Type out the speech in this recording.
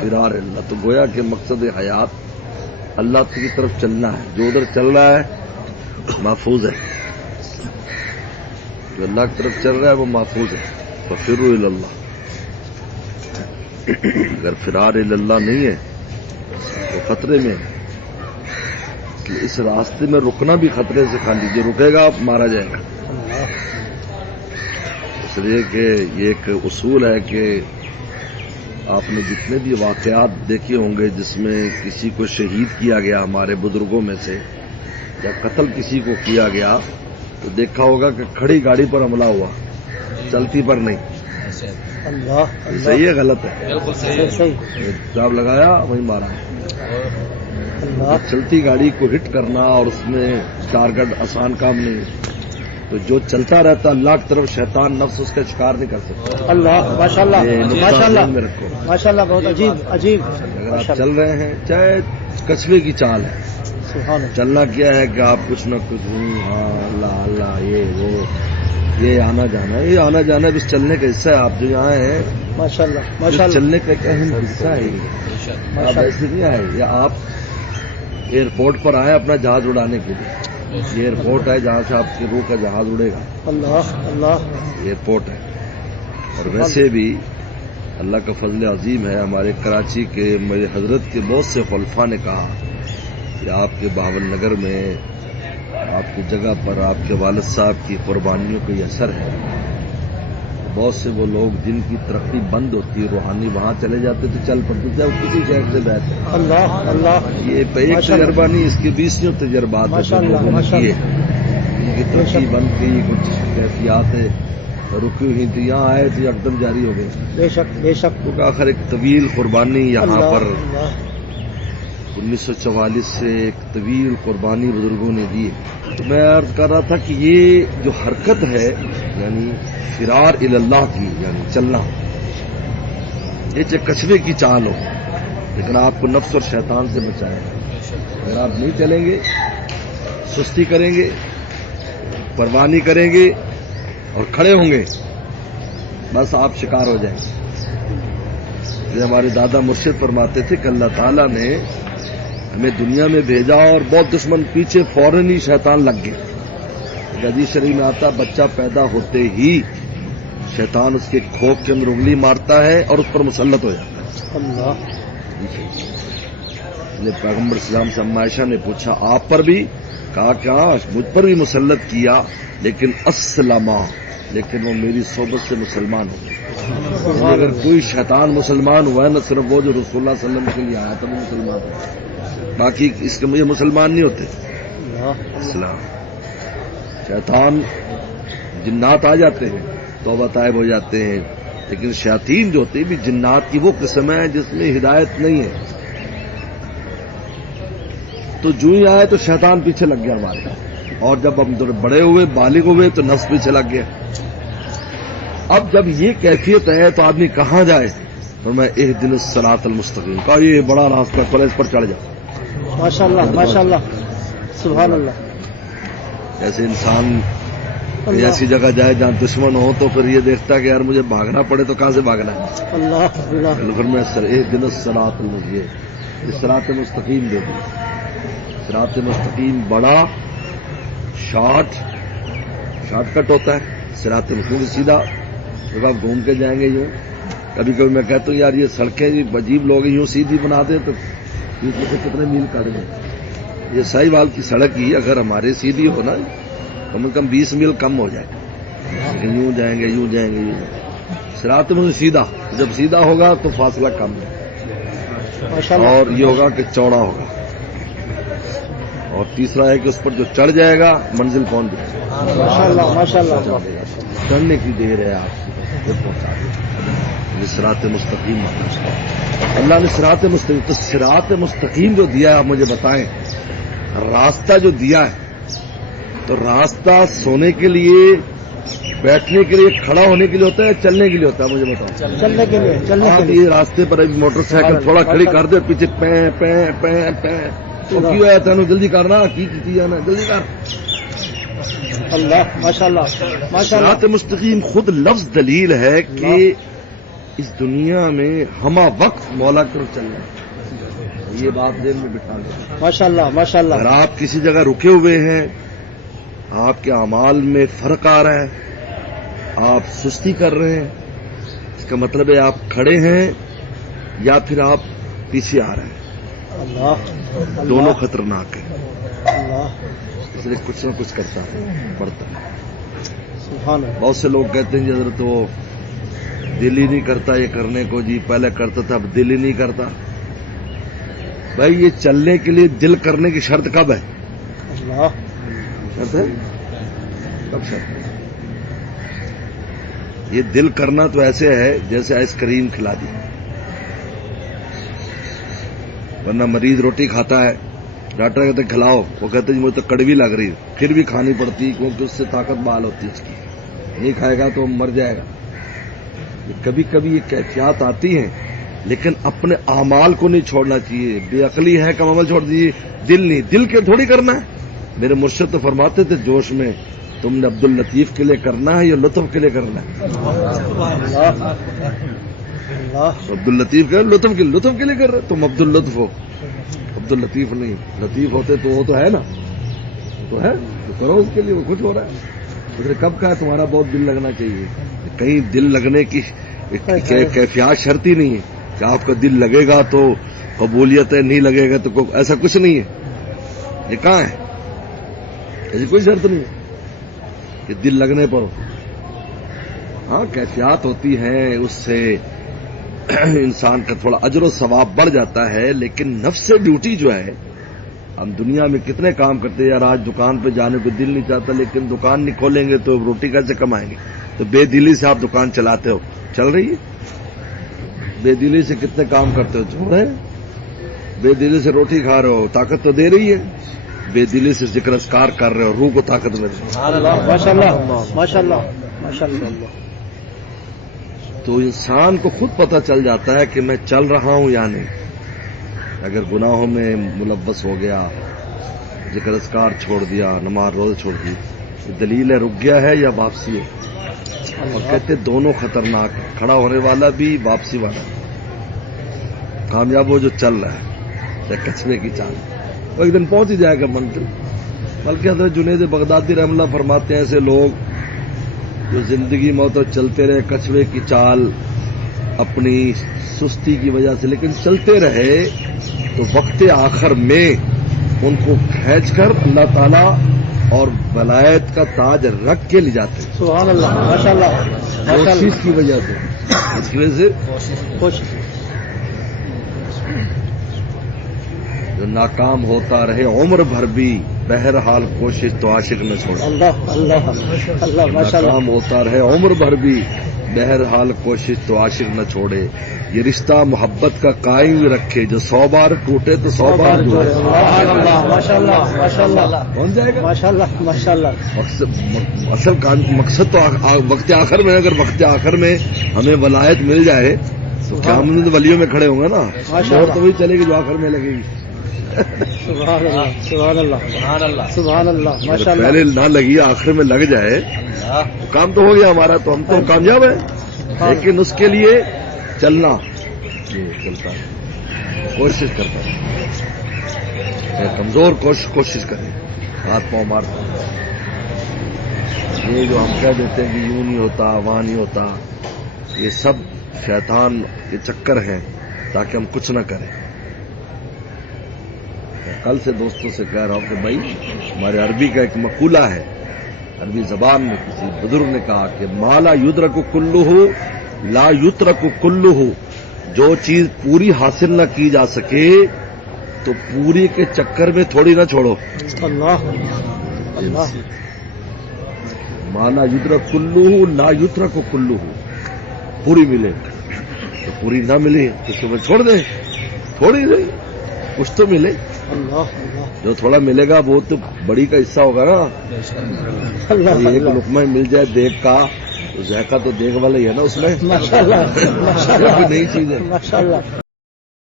فرار اللہ، تو گویا کہ مقصد حیات اللہ کی طرف چلنا ہے. جو ادھر چل رہا ہے محفوظ ہے، جو اللہ کی طرف چل رہا ہے وہ محفوظ ہے. ففروا الی اللہ. اگر فرار الی اللہ نہیں ہے تو خطرے میں ہے. اس راستے میں رکنا بھی خطرے سے خالی، جو رکے گا مارا جائے گا. اس لیے کہ یہ ایک اصول ہے کہ آپ نے جتنے بھی واقعات دیکھے ہوں گے جس میں کسی کو شہید کیا گیا ہمارے بزرگوں میں سے، یا قتل کسی کو کیا گیا، تو دیکھا ہوگا کہ کھڑی گاڑی پر حملہ ہوا، چلتی پر نہیں. صحیح ہے غلط ہے؟ بالکل صحیح. جاب لگایا وہیں مارا. چلتی گاڑی کو ہٹ کرنا اور اس میں ٹارگٹ آسان کام نہیں. تو جو چلتا رہتا اللہ کی طرف شیطان نفس اس کا شکار نہیں کر سکتا. اللہ ماشاء اللہ ماشاء اللہ میں رکھو. ماشاء اللہ، بہت عجیب عجیب. اگر آپ چل رہے ہیں چاہے کچھوے کی چال ہے، چلنا کیا ہے کہ آپ کچھ نہ کچھ ہاں اللہ اللہ یہ وہ یہ آنا جانا، یہ آنا جانا بس چلنے کا حصہ ہے. آپ جو یہاں ہیں ماشاء اللہ ماشاء اللہ چلنے کا ایک اہم حصہ ہے. آپ ایسے نہیں آئے یا آپ ایئرپورٹ پر آئے اپنا جہاز اڑانے کے لیے. یہ ایئرپورٹ ہے جہاں سے آپ کی روح کا جہاز اڑے گا. اللہ اللہ ایئرپورٹ ہے. اور ویسے بھی اللہ کا فضل عظیم ہے، ہمارے کراچی کے میرے حضرت کے بہت سے خلفاء نے کہا کہ آپ کے بہاول نگر میں آپ کی جگہ پر آپ کے والد صاحب کی قربانیوں کا یہ اثر ہے. بہت سے وہ لوگ جن کی ترقی بند ہوتی روحانی وہاں چلے جاتے تو چل پڑتے تھے، کسی شہر سے بہتر. اللہ اللہ یہ ایک تجربہ نہیں، اس کے 20 تجربات ہیں لوگوں نے کیے. ان کی ترقی بند کی کچھ کیفیات رکی ہوئی تھی، یہاں آئے تو ایک دم جاری ہو گئے. بے شک بے شک. کیونکہ آخر ایک طویل قربانی یہاں پر 1944 سے ایک طویل قربانی بزرگوں نے دی. تو میں عرض کر رہا تھا کہ یہ جو حرکت ہے یعنی فرار الی اللہ کی، یعنی چلنا، یہ چاہے کچھوے کی چال ہو لیکن آپ کو نفس اور شیطان سے بچائے. اگر آپ نہیں چلیں گے، سستی کریں گے، پرواہ نہیں کریں گے اور کھڑے ہوں گے، بس آپ شکار ہو جائیں گے. یہ ہمارے دادا مرشد فرماتے تھے کہ اللہ تعالیٰ نے ہمیں دنیا میں بھیجا اور بہت دشمن پیچھے فوراً ہی شیطان لگ گئے. حدیث شریف میں آتا بچہ پیدا ہوتے ہی شیطان اس کے کھوپ کے اندر انگلی مارتا ہے اور اس پر مسلط ہو جاتا ہے. اللہ. پیغمبر اسلام سے اما عائشہ نے پوچھا آپ پر بھی؟ کہا کہ ہاں مجھ پر بھی مسلط کیا لیکن اسلمہ، لیکن وہ میری صحبت سے مسلمان ہو گئے. اگر کوئی شیطان مسلمان ہوا ہے نہ صرف وہ جو رسول اللہ صلی اللہ علیہ وسلم کے لیے آیا تھا وہ مسلمان ہوا، باقی اس کے مجھے مسلمان نہیں ہوتے. اسلام شیطان جنات آ جاتے ہیں توبہ طائب ہو جاتے ہیں، لیکن شیاطین جو ہوتے ہیں بھی جنات کی وہ قسم ہے جس میں ہدایت نہیں ہے. تو جو ہی آئے تو شیطان پیچھے لگ گیا ہمارے، اور جب ہم بڑے ہوئے بالغ ہوئے تو نفس پیچھے لگ گیا. اب جب یہ کیفیت ہے تو آدمی کہاں جائے؟ تو میں اہدنا الصراط المستقیم کہا یہ بڑا راستہ پر اس پر چڑھ جاؤ. ماشاء اللہ ماشاء اللہ سبحان اللہ. ایسے انسان ایسی جگہ جائے جہاں دشمن ہو تو پھر یہ دیکھتا ہے کہ یار مجھے بھاگنا پڑے تو کہاں سے بھاگنا ہے. اللہ اللہ. پھر میں اہدنا الصراط المستقیم، صراط مستقیم دے دوں. صراط مستقیم بڑا شارٹ کٹ ہوتا ہے. صراط مستقیم سیدھا جب آپ گھوم کے جائیں گے یوں. کبھی کبھی میں کہتا ہوں یار یہ سڑکیں عجیب لوگ یوں سیدھی بنا دیں تو کتنے میل کاٹ گئے. یہ سائی وال کی سڑک ہی اگر ہمارے سیدھی ہو نا کم از کم 20 میل کم ہو جائے، لیکن یوں جائیں گے یوں جائیں گے. صراط میں سیدھا، جب سیدھا ہوگا تو فاصلہ کم ہے اور یہ ہوگا کہ چوڑا ہوگا. اور تیسرا ہے کہ اس پر جو چڑھ جائے گا منزل پہنچ جائے گا. ماشاء اللہ چڑھنے کی دیر ہے آپ کی پہنچا دے. صراط مستقیم اللہ نے صراط مستقیم. تو صراط مستقیم جو دیا ہے آپ مجھے بتائیں، راستہ جو دیا ہے تو راستہ سونے کے لیے، بیٹھنے کے لیے، کھڑا ہونے کے لیے ہوتا ہے، چلنے کے لیے ہوتا ہے؟ مجھے بتاؤ. چلنے کے لیے. آپ یہ راستے پر ابھی موٹر سائیکل تھوڑا کھڑی کر دے پیچھے پے پے پے پے تو کیوں ہے تینوں جلدی کرنا کی جانا جلدی کر. اللہ ماشاء اللہ ماشاء اللہ. صراط مستقیم خود لفظ دلیل ہے کہ اس دنیا میں ہمہ وقت مولا کی طرف چلنا ہے. یہ بات دل میں بٹھا لیں. ماشاء اللہ ماشاء اگر اللہ. آپ کسی جگہ رکے ہوئے ہیں، آپ کے اعمال میں فرق آ رہا ہے، آپ سستی کر رہے ہیں، اس کا مطلب ہے آپ کھڑے ہیں یا پھر آپ پیچھے آ رہے ہیں. اللہ دونوں خطرناک ہیں. اللہ اس لیے کچھ نہ کچھ کرتا ہے، پڑتا ہے. سبحان اللہ. بہت سے لوگ کہتے ہیں جی حضرت وہ دل ہی نہیں کرتا یہ کرنے کو، جی پہلے کرتا تھا اب دل ہی نہیں کرتا. بھائی یہ چلنے کے لیے دل کرنے کی شرط کب ہے؟ اللہ شرط ہے کب شرط ہے؟ یہ دل کرنا تو ایسے ہے جیسے آئس کریم کھلا دی. ورنہ مریض روٹی کھاتا ہے، ڈاکٹر کہتے ہیں کھلاؤ، وہ کہتے ہیں مجھے تو کڑوی لگ رہی ہے، پھر بھی کھانی پڑتی کیونکہ اس سے طاقت بحال ہوتی ہے اس کی. نہیں کھائے گا تو مر جائے گا. کبھی کبھی یہ کیفیات آتی ہیں، لیکن اپنے اعمال کو نہیں چھوڑنا چاہیے. بے عقلی ہے کم عمل چھوڑ دیجیے. دل نہیں، دل کے تھوڑی کرنا ہے. میرے مرشد تو فرماتے تھے جوش میں، تم نے عبد اللطیف کے لیے کرنا ہے یا لطف کے لیے کرنا ہے؟ اللہ عبد اللطیف کے لطف کے لیے کر رہے، تم عبد اللطف ہو، عبد اللطیف نہیں. لطیف ہوتے تو وہ تو ہے نا، تو ہے تو کرو اس کے لیے، وہ کچھ ہو رہا ہے. اس نے کب کہا تمہارا بہت دل لگنا چاہیے؟ کہیں دل لگنے کی کیفیات شرط ہی نہیں ہے کہ آپ کا دل لگے گا تو قبولیت ہے، نہیں لگے گا تو ایسا کچھ نہیں ہے. یہ کہاں ہے؟ ایسی کوئی شرط نہیں ہے کہ دل لگنے پر. ہاں کیفیات ہوتی ہیں، اس سے انسان کا تھوڑا اجر و ثواب بڑھ جاتا ہے، لیکن نفس ڈیوٹی جو ہے، ہم دنیا میں کتنے کام کرتے ہیں. یار آج دکان پہ جانے کو دل نہیں چاہتا، لیکن دکان نہیں کھولیں گے تو روٹی کیسے کمائیں گے؟ تو بے دلی سے آپ دکان چلاتے ہو، چل رہی ہے. بے دلی سے کتنے کام کرتے ہو، چھوڑ رہے. بے دلی سے روٹی کھا رہے ہو، طاقت تو دے رہی ہے. بے دلی سے ذکر اذکار کر رہے ہو، روح کو طاقت مل رہی ہے. ماشاء اللہ ماشاء اللہ ماشاء اللہ. تو انسان کو خود پتہ چل جاتا ہے کہ میں چل رہا ہوں یا نہیں. اگر گناہوں میں ملوث ہو گیا، ذکر اذکار چھوڑ دیا، نماز روزے چھوڑ دی، یہ دلیل ہے رک گیا ہے یا واپسی ہے. اور کہتے دونوں خطرناک ہیں، کھڑا ہونے والا بھی، واپسی والا بھی. کامیاب وہ جو چل رہا ہے کچرے کی چال، وہ ایک دن پہنچ ہی جائے گا منزل. بلکہ حضرت جنید بغدادی رحمہ اللہ فرماتے ہیں ایسے لوگ جو زندگی موت چلتے رہے کچرے کی چال اپنی سستی کی وجہ سے، لیکن چلتے رہے تو وقت آخر میں ان کو کھینچ کر اللہ تعالیٰ اور ولایت کا تاج رکھ کے لے جاتے ہیں. سبحان اللہ ماشاء اللہ ماشاء کوشش اللہ. کی وجہ سے، اس کی وجہ سے کوشش. جو ناکام ہوتا رہے عمر بھر بھی، بہرحال کوشش تو عاشق نہ چھوڑے. اللہ اللہ اللہ ماشاء اللہ. ناکام ہوتا رہے عمر بھر بھی، بہرحال کوشش تو عاشق نہ چھوڑے. یہ رشتہ محبت کا قائم رکھے، جو 100 بار ٹوٹے تو 100 بار جوڑے. سبحان اللہ ماشاء اللہ ماشاء اللہ پہنچ جائے گا. ماشاء اللہ ماشاء اللہ. اصل مقصد تو وقت آخر میں، اگر وقت آخر میں ہمیں ولایت مل جائے تو کیا ہم نے ولیوں میں کھڑے ہوں گے نا. اور تو وہی چلے گی جو آخر میں لگے گی. سبحان اللہ سبحان اللہ سبحان اللہ سبحان اللہ ماشاء اللہ. پہلے نہ لگی، آخر میں لگ جائے تو کام تو ہو گیا ہمارا، تو ہم تو کامیاب ہیں. لیکن اس کے لیے چلنا، یہ چلتا ہے، کوشش کرتا ہے. کمزور کوشش کریں، ہاتھ پاؤں مارتا. یہ جو ہم کہہ دیتے ہیں کہ یوں نہیں ہوتا، وہاں نہیں ہوتا، یہ سب شیطان کے چکر ہیں تاکہ ہم کچھ نہ کریں. کل سے دوستوں سے کہہ رہا ہوں کہ بھائی ہمارے عربی کا ایک مقولہ ہے، عربی زبان میں کسی بزرگ نے کہا کہ ما لا یدرک کلہ لا یترک کلہ. جو چیز پوری حاصل نہ کی جا سکے تو پوری کے چکر میں تھوڑی نہ چھوڑو. اللہ اللہ. ما لا یدرک کلہ لا یترک کلہ. پوری ملے تو پوری نہ ملے تو اس کو چھوڑ دیں، تھوڑی دیں، کچھ تو ملے. اللہ اللہ جو تھوڑا ملے گا وہ تو بڑی کا حصہ ہوگا نا. اللہ. ایک لقمہ مل جائے دیگ کا، ذائقہ تو دیگ والا ہی ہے نا اس میں. ماشاء اللہ ماشاء اللہ نئی چیز ہے. ماشاء اللہ.